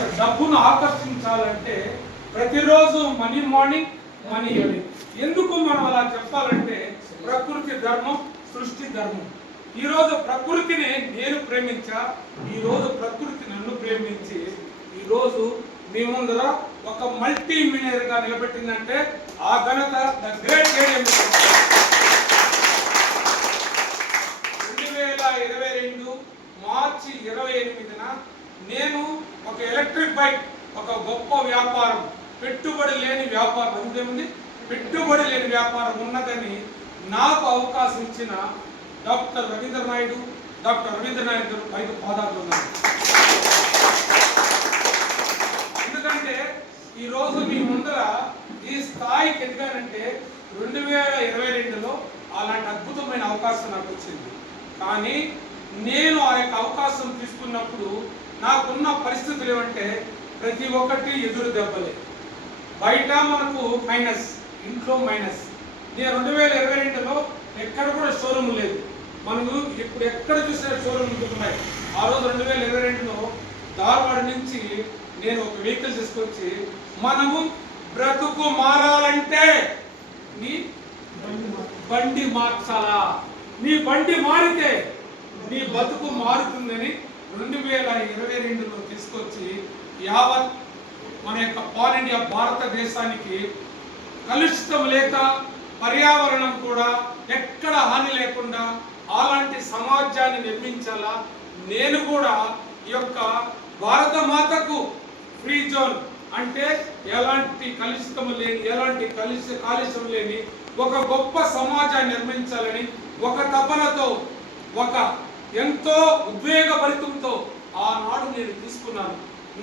Sir డబ్బును ఆకర్షించాలంటే ప్రతిరోజు money morning money evening ఎందుకు మనం అలా చెప్పాలంటే ప్రకృతి ధర్మం సృష్టి ధర్మం. ఈరోజు ప్రకృతిని నేను ప్రేమించా ఈరోజు ప్రకృతి నన్ను ప్రేమించి ఈరోజు మీ ముందర ఒక మల్టీ మిలియనర్గా నిలబెట్టిందంటే ఆ ఘనత ద గ్రేట్ రెండు వేల ఇరవై రెండు మార్చి ఇరవై ఎనిమిదిన నేను ఒక ఎలక్ట్రిక్ బైక్ ఒక గొప్ప వ్యాపారం. పెట్టుబడి లేని వ్యాపారం అంతేముంది పెట్టుబడి లేని వ్యాపారం ఉన్నదని నాకు అవకాశం ఇచ్చిన డాక్టర్ రవీంద్ర నాయుడు డాక్టర్ రవీంద్ర నాయుడు ఐదు పాదాలు ఉన్నారు. ఎందుకంటే ఈరోజు మీ ముందర ఈ స్థాయికి ఎదిగానంటే రెండు వేల ఇరవై రెండులో అలాంటి అద్భుతమైన అవకాశం నాకు వచ్చింది. కానీ నేను ఆ యొక్క అవకాశం తీసుకున్నప్పుడు నాకున్న పరిస్థితులు ఏమంటే ప్రతి ఒక్కటి ఎదురు దెబ్బలే. బయట మనకు మైనస్ ఇంట్లో మైనస్. నేను రెండు వేల ఇరవై రెండులో ఎక్కడ కూడా షోరూమ్ లేదు. మనము ఇప్పుడు ఎక్కడ చూసిన షోరూమ్ ఉంటున్నాయి. ఆ రోజు రెండు వేల ఇరవై రెండులో ధార్వాడ నుంచి నేను ఒక వెహికల్ తీసుకొచ్చి మనము బ్రతుకు మారాలంటే నీ బండి మార్చాలా? నీ బండి మారితే నీ బతుకు మారుతుందని రెండు వేల ఇరవై రెండులో తీసుకొచ్చి యావత్ మన యొక్క పాల్ ఇండియా భారతదేశానికి కలుషితం లేక పర్యావరణం కూడా ఎక్కడ హాని లేకుండా అలాంటి సమాజాన్ని నిర్మించాలా నేను కూడా ఈ యొక్క భారత మాతకు ఫ్రీ జోన్ అంటే ఎలాంటి కలుషితం లేని ఎలాంటి కలుషి కాలుష్యం లేని ఒక గొప్ప సమాజాన్ని నిర్మించాలని ఒక తపనతో ఒక ఎంతో ఉద్వేగపరి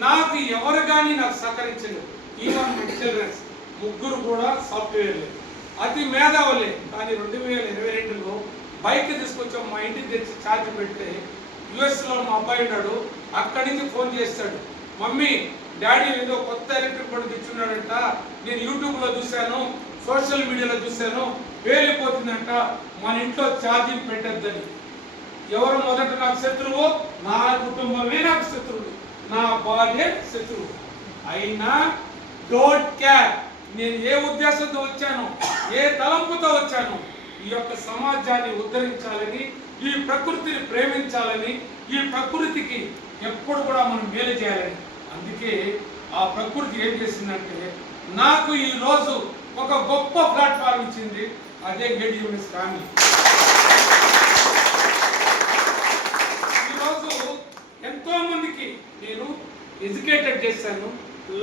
నాకు ఎవరు కానీ నాకు సహకరించలేదు. ఈవెన్ మై చిల్డ్రన్స్ ముగ్గురు కూడా సాఫ్ట్వేర్ అతి మేధావులే. కానీ రెండు వేల ఇరవై రెండులో బైక్ తీసుకొచ్చాం మా ఇంటికి తెచ్చి ఛార్జ్ పెడితే యుఎస్లో మా అబ్బాయి ఉన్నాడు. అక్కడి నుంచి ఫోన్ చేస్తాడు. మమ్మీ డాడీ ఏదో కొత్త ఎలక్ట్రిక్ బోర్డు తెచ్చున్నాడంట. నేను యూట్యూబ్లో చూశాను సోషల్ మీడియాలో చూశాను. వేలిపోతుందంట మన ఇంట్లో ఛార్జింగ్ పెట్టద్దని. ఎవరు మొదట నాకు శత్రువు? నా కుటుంబమే నాకు శత్రువు. నా భార్య శత్రువు అయినా డోంట్ కేర్. నేను ఏ ఉద్దేశంతో వచ్చాను ఏ తలంపుతో వచ్చాను ఈ యొక్క సమాజాన్ని ఉద్ధరించాలని ఈ ప్రకృతిని ప్రేమించాలని ఈ ప్రకృతికి ఎప్పుడు కూడా మనం మేలు చేయాలని. అందుకే ఆ ప్రకృతి ఏం చేసిందంటే నాకు ఈ రోజు ఒక గొప్ప ప్లాట్ఫామ్ ఇచ్చింది అదే ఏడిఎంఎస్ ఫ్యామిలీ ఈరోజు ఎంతో మందికి నేను ఎడ్యుకేటెడ్ చేశాను.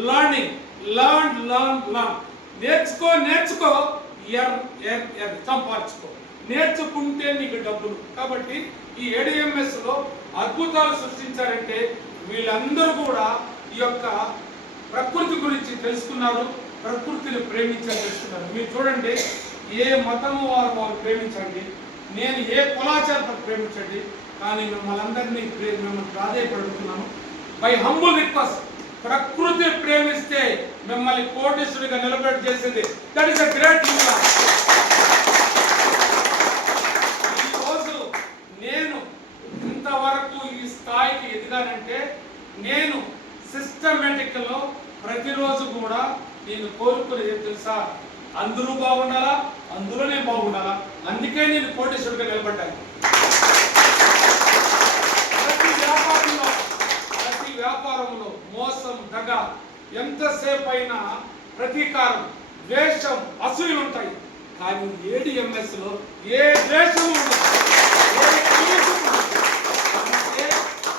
లర్నింగ్ లర్న్ లర్న్ లర్న్ నేర్చుకో నేర్చుకో. ఎర్ ఎర్ ఎర్ సంపాదించుకో. నేర్చుకుంటే నీకు డబ్బులు. కాబట్టి ఈ ఏడిఎంఎస్లో అద్భుతాలు సృష్టించారంటే వీళ్ళందరూ కూడా ఈ యొక్క ప్రకృతి గురించి తెలుసుకున్నారు. ప్రకృతిని ప్రేమించాలి తెలుసుకున్నారు. మీరు చూడండి ఏ మతము వారు వారు ప్రేమించండి నేను ఏ కులాచారం ప్రేమించండి కానీ మిమ్మల్ని అందరినీ మిమ్మల్ని ప్రాధాయపడుతున్నాను. మై హంబుల్ రిక్వెస్ట్ ప్రకృతి ప్రేమిస్తే మిమ్మల్ని కోటేశ్వరుడిగా నిలబెట్టి చేసింది. దట్ ఇస్ అ గ్రేట్ ఈరోజు నేను ఇంతవరకు ఈ స్థాయికి ఎదిగానంటే నేను సిస్టమేటిక్లో ప్రతిరోజు కూడా నేను కోరుకునేది తెలుసా? అందరూ బాగుండాలా? అందులోనే బాగుండాలా? అందుకే నేను కోటేశ్వరుడిగా నిలబడ్డాను ప్రతి వ్యాపారంలో ప్రతి వ్యాపారంలో మోసం దగ ఎంతసేపు అయినా ప్రతీకారం ద్వేషం అసూయలు ఉంటాయి కానీ ఏడిఎంఎస్లో ఏ ద్వేషం ఈరోజు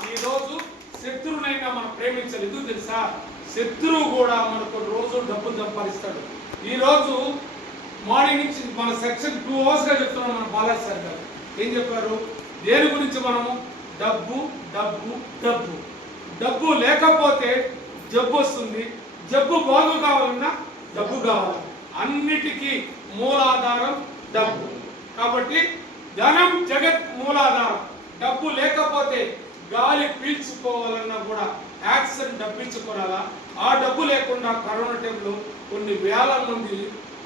ఈ రోజు శత్రువునైనా మనం ప్రేమించలేదు తెలుసా? శత్రువు కూడా మనకు రోజు డబ్బులు సంపాదిస్తాడు. ఈరోజు మార్నింగ్ నుంచి మన సెక్షన్ టూ అవర్స్గా చెప్తున్నాం మన బాలాజీ సార్ గారు. ఏం చెప్పారు? దేని గురించి మనము డబ్బు డబ్బు డబ్బు డబ్బు లేకపోతే జబ్బు వస్తుంది. జబ్బు బాగు కావాలన్నా డబ్బు కావాలి. అన్నిటికీ మూలాధారం డబ్బు. కాబట్టి ధనం జగత్ మూలాధారం. డబ్బు లేకపోతే గాలి పీల్చుకోవాలన్నా కూడా యాక్సిడెంట్ డబ్బించుకోవాలా? ఆ డబ్బు లేకుండా కరోనా టైంలో కొన్ని వేల మంది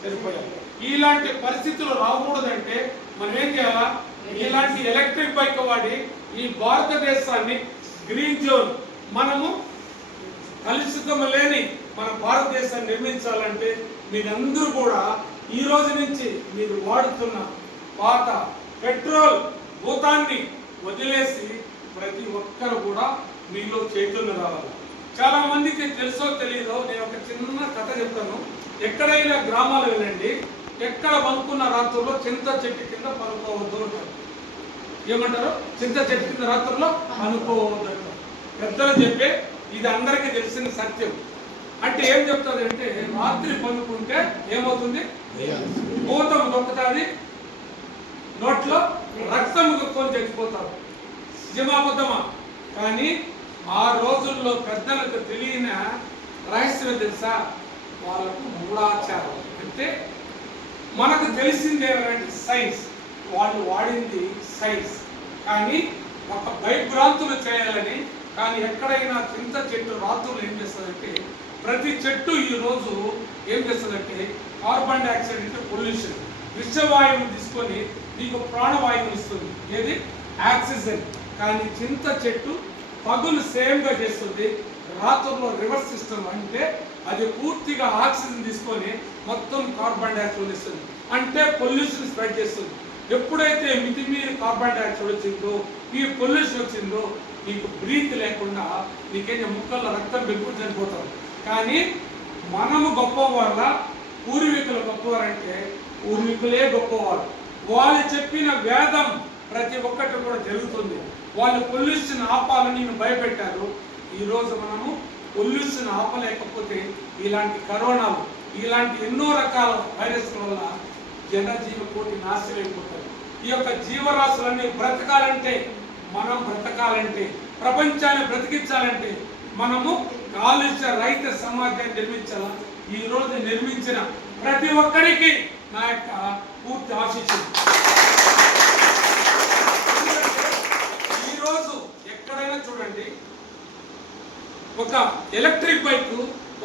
చనిపోయారు. ఇలాంటి పరిస్థితులు రాకూడదంటే మనం ఏం చేయాలా? ఇలాంటి ఎలక్ట్రిక్ బైక్ వాడి ఈ భారతదేశాన్ని గ్రీన్ జోన్ మనము కలుషితం లేని మన భారతదేశాన్ని నిర్మించాలంటే మీరందరూ కూడా ఈ రోజు నుంచి మీరు వాడుతున్న పాత పెట్రోల్ భూతాన్ని వదిలేసి ప్రతి ఒక్కరు కూడా మీలో చైతన్యం రావాలి. చాలా మందికి తెలుసో తెలియదో నేను ఒక చిన్న కథ చెప్తాను. ఎక్కడైనా గ్రామాలు వెళ్ళండి ఎక్కడ పనుకున్న రాత్రుల్లో చింత చెట్టు కింద పనుకోవద్దు అంటారు. ఏమంటారు? చింత చెట్టు కింద రాత్రుల్లో పనుకోవద్దు అంటారు. పెద్దలు చెప్పే ఇది అందరికీ తెలిసిన సత్యం. అంటే ఏం చెప్తాదంటే రాత్రి పనుకుంటే ఏమవుతుంది? భూతం దొక్కుతాది నోట్లో రక్తం కొనుక్కొని చచ్చిపోతారు. నిజమాబద్ధమా కానీ ఆ రోజుల్లో పెద్దలకు తెలియని రహస్యం తెలుసా? వాళ్ళకు మూఢాచారం అంటే మనకు తెలిసింది ఏమంటే సైన్స్. వాళ్ళు వాడింది సైన్స్. కానీ ఒక భయభ్రాంతులు చేయాలని కానీ ఎక్కడైనా చింత చెట్టు రాత్రులు ఏం చేస్తుందంటే ప్రతి చెట్టు ఈ రోజు ఏం చేస్తుందంటే కార్బన్ డైఆక్సైడ్ అంటే పొల్యూషన్. విషవాయువుని తీసుకొని నీకు ప్రాణవాయువుని ఇస్తుంది. ఏది? ఆక్సిజన్. కానీ చింత చెట్టు పగులు సేమ్గా చేస్తుంది. రాత్రుల్లో రివర్స్ సిస్టమ్ అంటే అది పూర్తిగా ఆక్సిజన్ తీసుకొని మొత్తం కార్బన్ డైఆక్సైడ్ ఇస్తుంది. అంటే పొల్యూషన్ స్ప్రెడ్ చేస్తుంది. ఎప్పుడైతే మితిమీరి కార్బన్ డైఆక్సైడ్ వచ్చిందో ఈ పొల్యూషన్ వచ్చిందో నీకు బ్రీత్ లేకుండా నీకేం ముక్కల్లో రక్తం పెరుగుతూ చనిపోతావు. కానీ మనము గొప్పవాళ్ళ పూర్వీకులు గొప్పవారంటే పూర్వీకులే గొప్పవారు. వాళ్ళు చెప్పిన వేదం ప్రతి ఒక్కటి కూడా జరుగుతుంది. వాళ్ళు పొల్యూషన్ ఆపాలని నేను భయపెట్టారు. ఈరోజు మనము పొల్యూషన్ ఆపలేకపోతే ఇలాంటి కరోనాలు ఇలాంటి ఎన్నో రకాల వైరస్ల వల్ల జనజీవ కోటి నాశనం ఈ యొక్క జీవరాశులన్నీ బ్రతకాలంటే మనం బ్రతకాలంటే ప్రపంచాన్ని బ్రతికించాలంటే మనము కాలుష్య రహిత సమాజాన్ని నిర్మించాలా? ఈ రోజు నిర్మించిన ప్రతి ఒక్కరికి నా యొక్క పూర్తి ఆశీస్సులు. ఈ రోజు ఎక్కడైనా చూడండి ఒక ఎలక్ట్రిక్ బైక్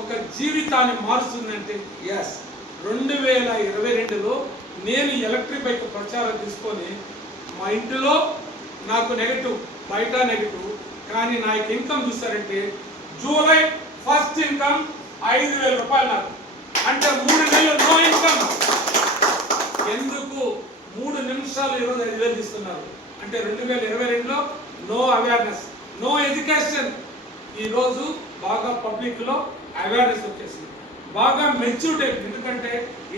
ఒక జీవితాన్ని మారుస్తుందంటే ఎస్ రెండు వేల ఇరవై రెండులో నేను ఎలక్ట్రిక్ బైక్ ప్రచారం తీసుకొని మా ఇంటిలో నాకు నెగటివ్ బయట నెగటివ్ కానీ నా యొక్క ఇన్కమ్ చూస్తారంటే జూలై ఫస్ట్ ఇన్కమ్ ఐదు వేల రూపాయలు నాకు. అంటే మూడు నెలలు నో ఇన్కమ్ ఎందుకు? మూడు నిమిషాలు ఈరోజు ఐదు వేలు తీస్తున్నారు. అంటే రెండు వేల ఇరవై రెండులో నో అవేర్నెస్ నో ఎడ్యుకేషన్ ఈరోజు బాగా పబ్లిక్లో అవేర్నెస్ వచ్చేసింది. బాగా మెచ్యూర్డ్ అయింది. ఎందుకంటే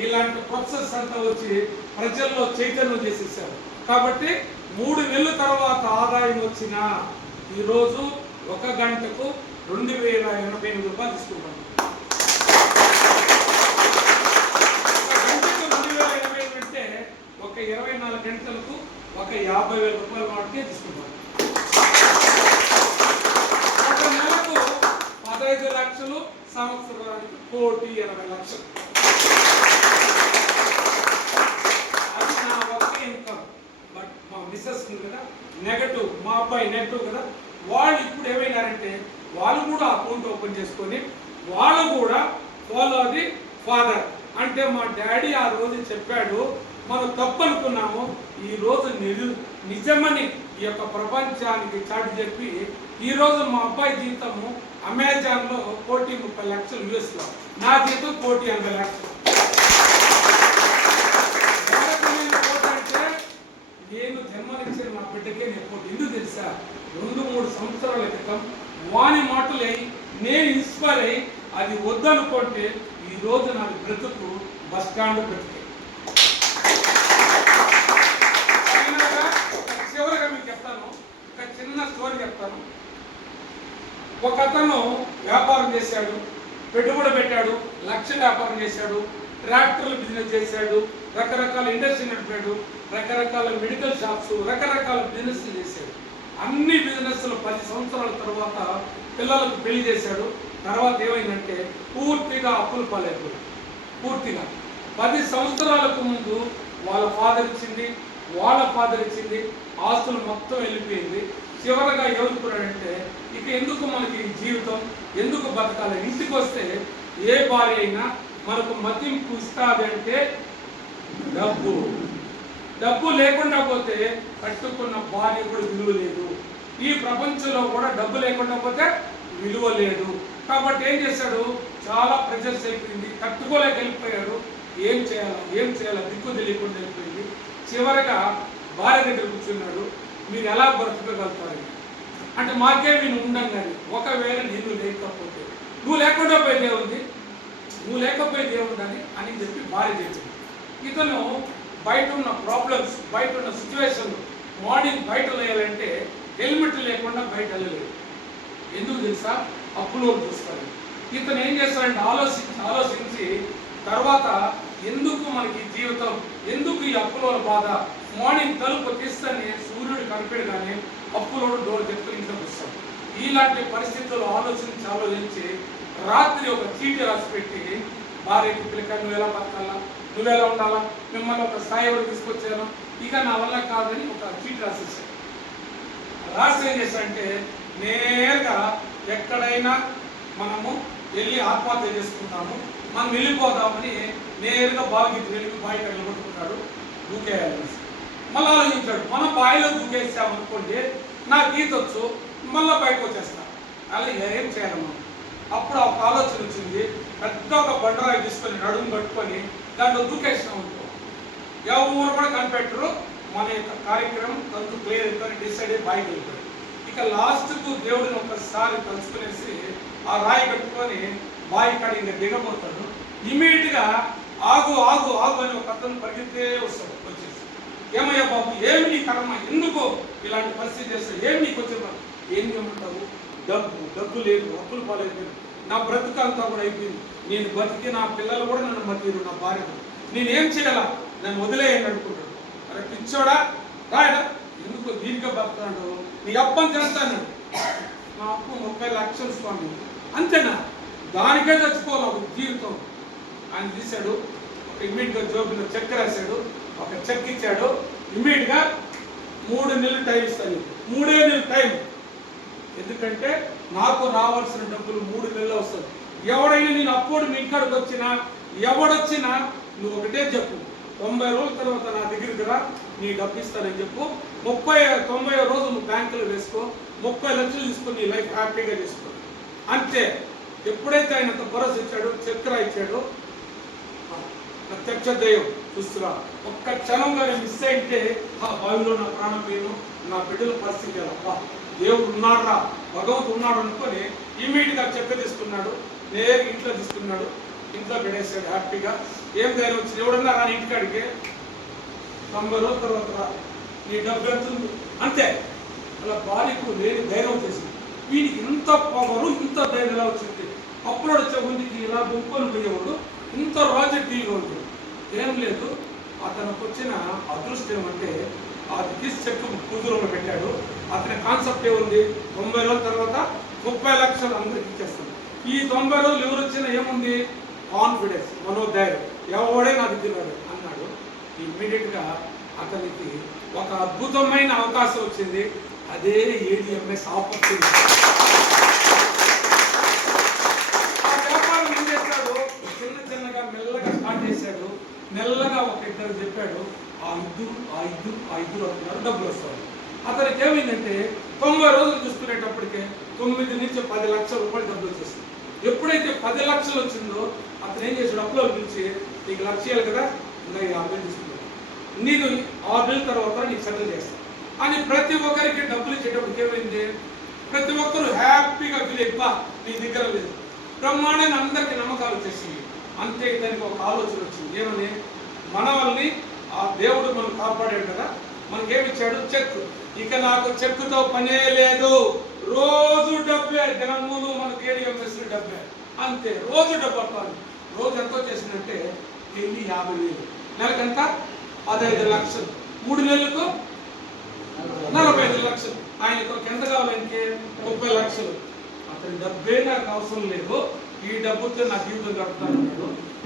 ఇలాంటి ప్రొసెస్ అంతా వచ్చి ప్రజల్లో చైతన్యం చేసేసారు. కాబట్టి మూడు నెలల తర్వాత ఆదాయం వచ్చిన ఈరోజు ఒక గంటకు రెండు వేల ఎనభై ఎనిమిది రూపాయలు తీసుకుంటాం. రెండు వేల ఎనభై ఎనిమిది అంటే ఒక ఇరవై నాలుగు గంటలకు ఒక యాభై వేల రూపాయల వాటికే తీసుకుంటాం. ఒక నెలకు పదహైదు లక్షలు సంవత్సరానికి కోటి ఎనభై లక్షలు అది నా ఒక్క ఇన్కమ్ బట్ మా మిస్సెస్ ఉంది కదా? నెగటివ్ మా అబ్బాయి నెగటివ్ కదా? వాళ్ళు ఇప్పుడు ఏమైనారంటే వాళ్ళు కూడా అకౌంట్ ఓపెన్ చేసుకొని వాళ్ళు కూడా ఫాలో ది ఫాదర్ అంటే మా డాడీ ఆ రోజు చెప్పాడు మనం తప్పు అనుకున్నాము ఈ రోజు నిజ నిజమని ఈ యొక్క ప్రపంచానికి చాటి చెప్పి ఈరోజు మా అబ్బాయి జీతము అమెజాన్లో కోటి ముప్పై లక్షలు యూఎస్లో. నా జీతం కోటి ఎనభై లక్షలు ఎవరికి నేను కోటి అంటే నేను జన్మనిచ్చిన నా బిడ్డకే నేను కోటి ఎందుకు తెలుసా రెండు మూడు సంవత్సరాల క్రితం వాని మాటలై నేను ఇన్స్పైర్ అయ్యి అది వద్దనుకుంటే ఈ రోజు నాకు బ్రతుకు బస్ స్టాండ్ బ్రతుకే. చివరిగా మీకు చెప్తాను ఒక చిన్న స్టోరీ చెప్తాను. ఒక అతను వ్యాపారం చేశాడు పెట్టుబడి పెట్టాడు లక్ష వ్యాపారం చేశాడు ట్రాక్టర్లు బిజినెస్ చేశాడు రకరకాల ఇండస్ట్రీ నడిపాడు రకరకాల మెడికల్ షాప్స్ రకరకాల బిజినెస్ చేశాడు. అన్ని బిజినెస్లు పది సంవత్సరాల తర్వాత పిల్లలకు పెళ్ళి చేశాడు. తర్వాత ఏమైందంటే పూర్తిగా అప్పులు పాలైపోయాడు పూర్తిగా. పది సంవత్సరాలకు ముందు వాళ్ళ ఫాదర్ ఇచ్చింది వాళ్ళ ఫాదర్ ఇచ్చింది ఆస్తులు మొత్తం వెళ్ళిపోయింది. చివరగా ఎవరుకున్నాడంటే ఇక ఎందుకు మనకి జీవితం? ఎందుకు బతకాలి? ఇంటికి వస్తే ఏ భార్య అయినా మనకు మతింపు ఇస్తాదంటే డబ్బు. డబ్బు లేకుండా పోతే కట్టుకున్న భార్య కూడా విలువ లేదు. ఈ ప్రపంచంలో కూడా డబ్బు లేకుండా పోతే విలువ లేదు. కాబట్టి ఏం చేశాడు? చాలా ప్రెజర్స్ అయిపోయింది. తట్టుకోలేక వెళ్ళిపోయాడు. ఏం చేయాలా ఏం చేయాలా దిక్కు తెలియకుండా వెళ్ళిపోయింది. చివరగా భార్య దగ్గర కూర్చున్నాడు. మీరు ఎలా బ్రతకగలుగుతారు? అంటే మాకే నేను ఉండం కానీ ఒకవేళ నేను లేకపోతే. నువ్వు లేకుండా పోయేదే ఉంది నువ్వు లేకపోయేది ఏముందని అని చెప్పి భార్య చెప్పింది ఇతను బయట ఉన్న ప్రాబ్లమ్స్ బయట ఉన్న సిచ్యువేషన్ మార్నింగ్ బయట లేయాలంటే హెల్మెట్ లేకుండా బయట వెళ్ళలేదు ఎందుకు తెలుసా? అప్పులో చూస్తాడు ఇతను ఏం చేస్తాడంటే ఆలోచించి ఆలోచించి తర్వాత ఎందుకు మనకి జీవితం? ఎందుకు ఈ అప్పులో బాధ? మార్నింగ్ తలుపు తీస్తేనే సూర్యుడు కనిపెడగానే అప్పులో డోర్ తెచ్చుకొని ఇంట్లోకి వస్తాం ఇలాంటి పరిస్థితుల్లో ఆలోచించి ఆలోచించి రాత్రి ఒక చీటీ రాసి పెట్టి భార్య పిల్లక నువ్వు ఎలా బతకాలా? నువ్వెలా ఉండాలా? మిమ్మల్ని ఒక స్థాయి వరకు తీసుకొచ్చాను. ఇక నా వల్ల కాదని ఒక చీట్ రాసేసాను రాసి ఏం చేశాడంటే నేరుగా ఎక్కడైనా మనము వెళ్ళి ఆత్మహత్య చేసుకుంటాము. మనం వెళ్ళిపోదామని నేరుగా బావికి వెళ్ళి బావి కళ్ళు కొట్టుకుంటాడు. దూకేయాలి మళ్ళీ ఆలోచించాడు మనం బావిలో దూకేసామనుకోండి నాకు ఈత వచ్చు మళ్ళీ బయటకు వచ్చేస్తాను అలా ఏం చేయాలి మనం? అప్పుడు ఒక ఆలోచన వచ్చింది పెద్ద ఒక బండరాయి తీసుకొని నడుము కట్టుకొని దాంట్లో దూకేసిన అనుకో ఎవరు కూడా కనిపెట్టరు. మన యొక్క కార్యక్రమం తంతు క్లియర్ అయిపోయి డిసైడ్ అయ్యి బాయికి వెళ్ళిపోయాడు ఇక లాస్ట్కు దేవుడిని ఒకసారి తలుచుకునేసి ఆ రాయి కట్టుకొని బావి కాడ ఇంకా దిగబోతాడు. ఇమీడియట్గా ఆగు ఆగు ఆగు అని ఒక అతను పరిగెత్తే వస్తాడు వచ్చేసి. ఏమయ్యా బాబు ఏమి నీ కర్మ? ఎందుకు ఇలాంటి పరిస్థితి చేస్తాడు ఏమి నీకు వచ్చిన ఏం చేయమంటావు? డబ్బు డబ్బు లేదు అప్పులు పాలైపోయింది. నా బ్రతుకు అంతా కూడా అయిపోయింది. నేను బతికి నా పిల్లలు కూడా నన్ను మతీరు నా భార్య కూడా. నేనేం చేయాలా? నన్ను వదిలేయని అనుకుంటాడు. అరే పిచ్చోడా రాయడా ఎందుకు దీనిగా బతున్నాడు నీ అప్పని చేస్తాను. నా అప్పు ముప్పై లక్షలు స్వామి. అంతేనా? దానికే చచ్చిపోవాలి ఒక జీవితం. ఆయన తీశాడు. ఒక ఇమ్మీడియట్గా జోబులో చెక్ రాశాడు. ఒక చెక్ ఇచ్చాడు. ఇమ్మీడియట్గా మూడు నెలలు టైం ఇస్తాను. మూడే నెలలు టైం. ఎందుకంటే నాకు రావాల్సిన డబ్బులు మూడు నెలలు వస్తుంది. ఎవడైనా నేను అప్పుడు మీ ఇక్కడికి వచ్చినా ఎవడొచ్చినా నువ్వు ఒకటే చెప్పు. తొంభై రోజుల తర్వాత నా దగ్గరికి రా నీ డబ్బు ఇస్తానని చెప్పు. ముప్పై తొంభై రోజులు నువ్వు బ్యాంకులో వేసుకో. ముప్పై లక్షలు తీసుకొని నీ లైఫ్ హ్యాపీగా చేసుకో. అంతే. ఎప్పుడైతే ఆయన అంత భరోసా ఇచ్చాడు చక్ర ఇచ్చాడు ప్రత్యక్ష దైవం చూస్తురా. ఒక్క క్షణంలో నేను మిస్ అయితే ఆ బావిలో నా ప్రాణం పోయిను నా బిడ్డల పరిస్థితి ఎలా? దేవుడు ఉన్నాడురా భగవంతుడు ఉన్నాడు అనుకొని ఇమీడియట్గా చెక్క తీసుకున్నాడు నేరు ఇంట్లో తీసుకున్నాడు ఇంట్లో పెడేసాడు హ్యాపీగా. ఏం ధైర్యం వచ్చింది? ఎవడన్నా రాని ఇంటికాడికి తొంభై రోజుల తర్వాత రా నీ డబ్బు ఎంత ఉంది? అంతే. అలా బాలికు లేని ధైర్యం వచ్చేసింది వీడికి ఇంత పవరు ఇంత ధైర్యం ఎలా వచ్చింది? అప్పుడు వచ్చే ఇలా బొంకొని పోయేవాడు ఇంత రాజకీయంగా ఉంది. ఏం లేదు. అతనికి వచ్చిన అదృష్టం ఏమంటే ఆ దిస్ చెక్ కుదురులో పెట్టాడు. అతని కాన్సెప్ట్ ఏముంది? తొంభై రోజుల తర్వాత ముప్పై లక్షలు అందరికి ఇచ్చేస్తాడు. ఈ తొంభై రోజులు ఎవరు వచ్చినా ఏముంది? కాన్ఫిడెన్స్ మనోధైర్యం. ఎవడే నాకు తిన్నాడు అన్నాడు. ఇమ్మీడియట్గా అతనికి ఒక అద్భుతమైన అవకాశం వచ్చింది. అదే ఏడిఎంఎస్ ఆపర్చునిటీ ఆ వ్యాపారం ఏం చేశాడు? చిన్న చిన్నగా మెల్లగా స్టార్ట్ చేశాడు. మెల్లగా ఒక ఇద్దరు చెప్పాడు. ఆ ఇద్దరు ఆ ఇద్దరు ఆ ఇద్దరు అంటున్నారు డబ్బులు వస్తాయి. అతనికి ఏమైందంటే తొంభై రోజులు చూసుకునేటప్పటికే తొమ్మిది నుంచి పది లక్షల రూపాయలు డబ్బులు వచ్చేస్తుంది ఎప్పుడైతే పది లక్షలు వచ్చిందో అతను ఏం చేశాడు? అప్పులో పిలిచి నీకు లక్ష ఇవ్వాలి కదా ఇంకా యాభై తీసుకున్నాడు నేను ఆరు నెలల తర్వాత నీకు సెటిల్ చేస్తాను. అని ప్రతి ఒక్కరికి డబ్బులు ఇచ్చేటప్పటికి ఏమైంది? ప్రతి ఒక్కరు హ్యాపీగా ఫీల్ అయిపా నీ దగ్గర లేదు. బ్రహ్మాండంగా అందరికి నమ్మకాలు వచ్చేసి అంతే దానికి ఒక ఆలోచన వచ్చింది. ఏమని? మన వాళ్ళని ఆ దేవుడు మనం కాపాడాడు కదా? మనకేమిచ్చాడు? చెక్ ఇక నాకు చెక్కుతో పనే లేదు. రోజు డబ్బే దినములు మనకి ఏడిఎం వేసిన డబ్బే. అంతే రోజు డబ్బు వస్తాను రోజు ఎంత వచ్చేసిందంటే ఎన్ని? యాభై వేలు. నెలకంతా? పదహైదు లక్షలు. మూడు నెలలకు? నలభై ఐదు లక్షలు. ఆయనకు ఎంత కావాలంటే ముప్పై లక్షలు. అతని డబ్బే నాకు అవసరం లేదు. ఈ డబ్బుతో నా జీవితం గడుపుతాను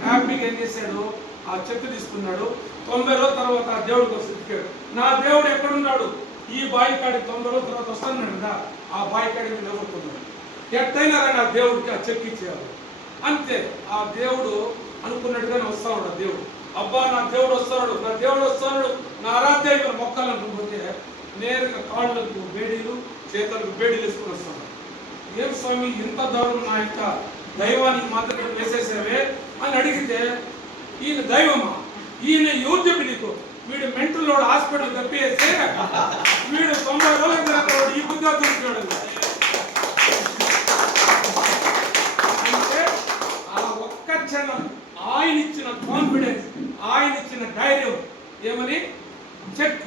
హ్యాపీగా ఏం చేశాడు? ఆ చెక్ తీసుకున్నాడు. తొంభై రోజుల తర్వాత ఆ దేవుడికి వస్తే నా దేవుడు ఎక్కడున్నాడు? ఈ బావి కాడికి తొంభై రోజుల తర్వాత వస్తాడు ఆ బావి కాడికి నిలబడుతున్నాడు. ఎట్టయినా నా దేవుడికి ఆ చెక్ ఇచ్చేయాలి. అంతే ఆ దేవుడు అనుకున్నట్టుగానే వస్తా ఉన్నాడు దేవుడు. అబ్బా నా దేవుడు వస్తాడు నా దేవుడు వస్తాడు. నా ఆరాధ్య మొక్కాలనుకుంటే నేరుగా కాళ్ళకు బేడీలు చేతులకు బేడీలు వేసుకుని వస్తాడు. ఏం స్వామి ఇంత దూరం నా యొక్క దైవానికి మాత్రమే వేసేసావే అని అడిగితే ఈయన దైవమా? ఈయన ఎవరు నీకు. వీడు మెంటల్ లోడ్ హాస్పిటల్ తప్పేస్తే వీడు తొంభై రోజుల తర్వాత ఈ బుద్ధ దొరికినాడు అంటే ఆ ఒక్క క్షణం ఆయన ఇచ్చిన కాన్ఫిడెన్స్ ఆయన ఇచ్చిన ధైర్యం ఏమని? చెక్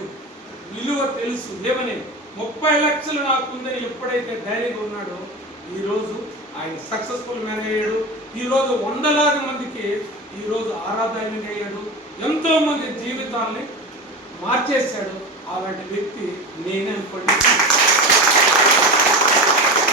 విలువ తెలుసు. ఏమని? ముప్పై లక్షలు నాకుందని ఎప్పుడైతే ధైర్యంగా ఉన్నాడో ఈరోజు ఆయన సక్సెస్ఫుల్ మ్యాన్ అయ్యాడు. ఈరోజు వందలాది మందికి ఈరోజు ఆరాధన అయ్యాడు ఎంతో మంది జీవితాల్ని మార్చేశాడు అలాంటి వ్యక్తి నేనే అనుకోండి.